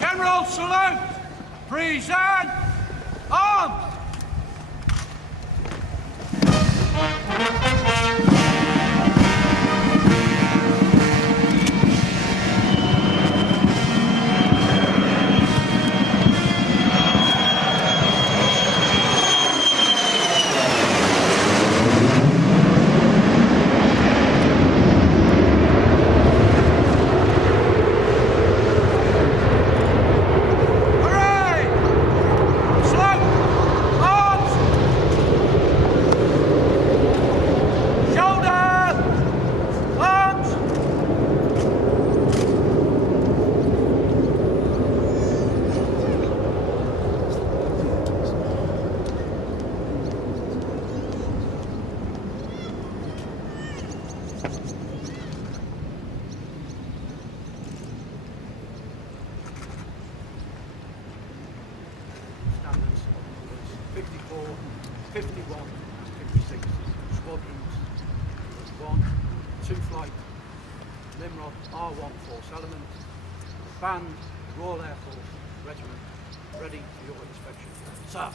General salute! Present! Arms! Standards, 54, 51, 56, squadrons, 1, 2 flight, Nimrod R1 Force Element, Band, Royal Air Force, Regiment, ready for your inspection. Sir.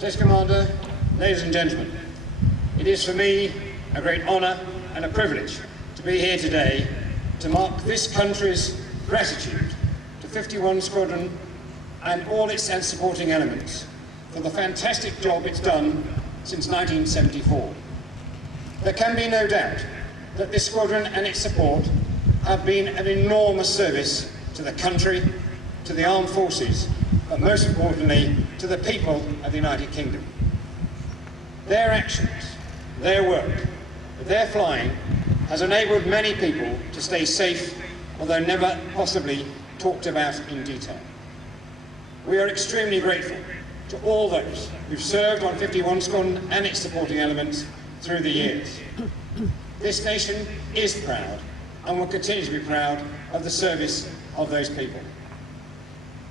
Test Commander, ladies and gentlemen, it is for me a great honour and a privilege to be here today to mark this country's gratitude to 51 Squadron and all its supporting elements for the fantastic job it's done since 1974. There can be no doubt that this squadron and its support have been an enormous service to the country, to the armed forces, but most importantly to the people of the United Kingdom. Their actions, their work, their flying has enabled many people to stay safe, although never possibly talked about in detail. We are extremely grateful to all those who've served on 51 Squadron and its supporting elements through the years. This nation is proud and will continue to be proud of the service of those people.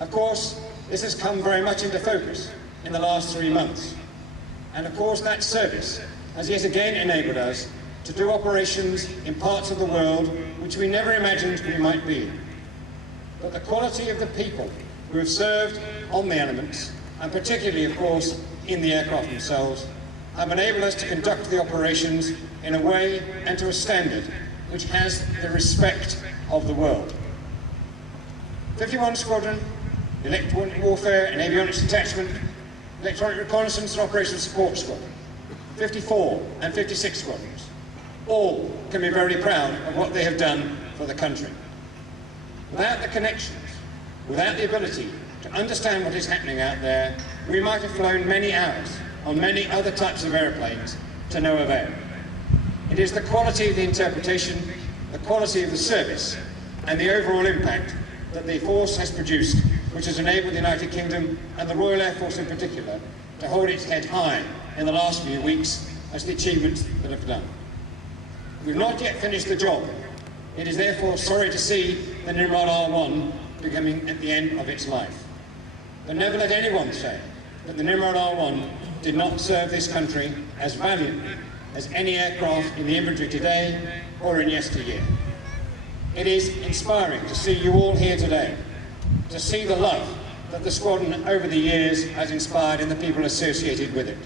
Of course, this has come very much into focus in the last 3 months. And of course, that service has yet again enabled us to do operations in parts of the world which we never imagined we might be in. But the quality of the people who have served on the elements, and particularly, of course, in the aircraft themselves, have enabled us to conduct the operations in a way and to a standard which has the respect of the world. 51 Squadron, Electronic Warfare and Avionics Detachment, Electronic Reconnaissance and Operations Support Squadron, 54 and 56 Squadrons, all can be very proud of what they have done for the country. Without the connections, without the ability to understand what is happening out there, we might have flown many hours on many other types of airplanes to no avail. It is the quality of the interpretation, the quality of the service, and the overall impact that the force has produced which has enabled the United Kingdom, and the Royal Air Force in particular, to hold its head high in the last few weeks as the achievements that have done. We've not yet finished the job. It is therefore sorry to see the Nimrod R1 becoming at the end of its life. But never let anyone say that the Nimrod R1 did not serve this country as valiantly as any aircraft in the inventory today or in yesteryear. It is inspiring to see you all here today, to see the love that the squadron over the years has inspired in the people associated with it.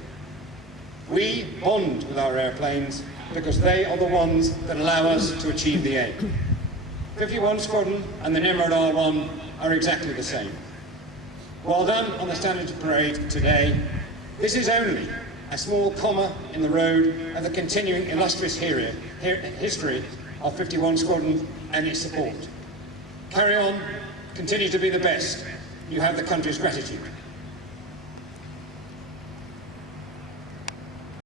We bond with our airplanes because they are the ones that allow us to achieve the aim. 51 Squadron and the Nimrod R1 are exactly the same. Well done on the standard parade today. This is only a small comma in the road of the continuing illustrious history of 51 Squadron and its support. Carry on, continue to be the best. You have the country's gratitude.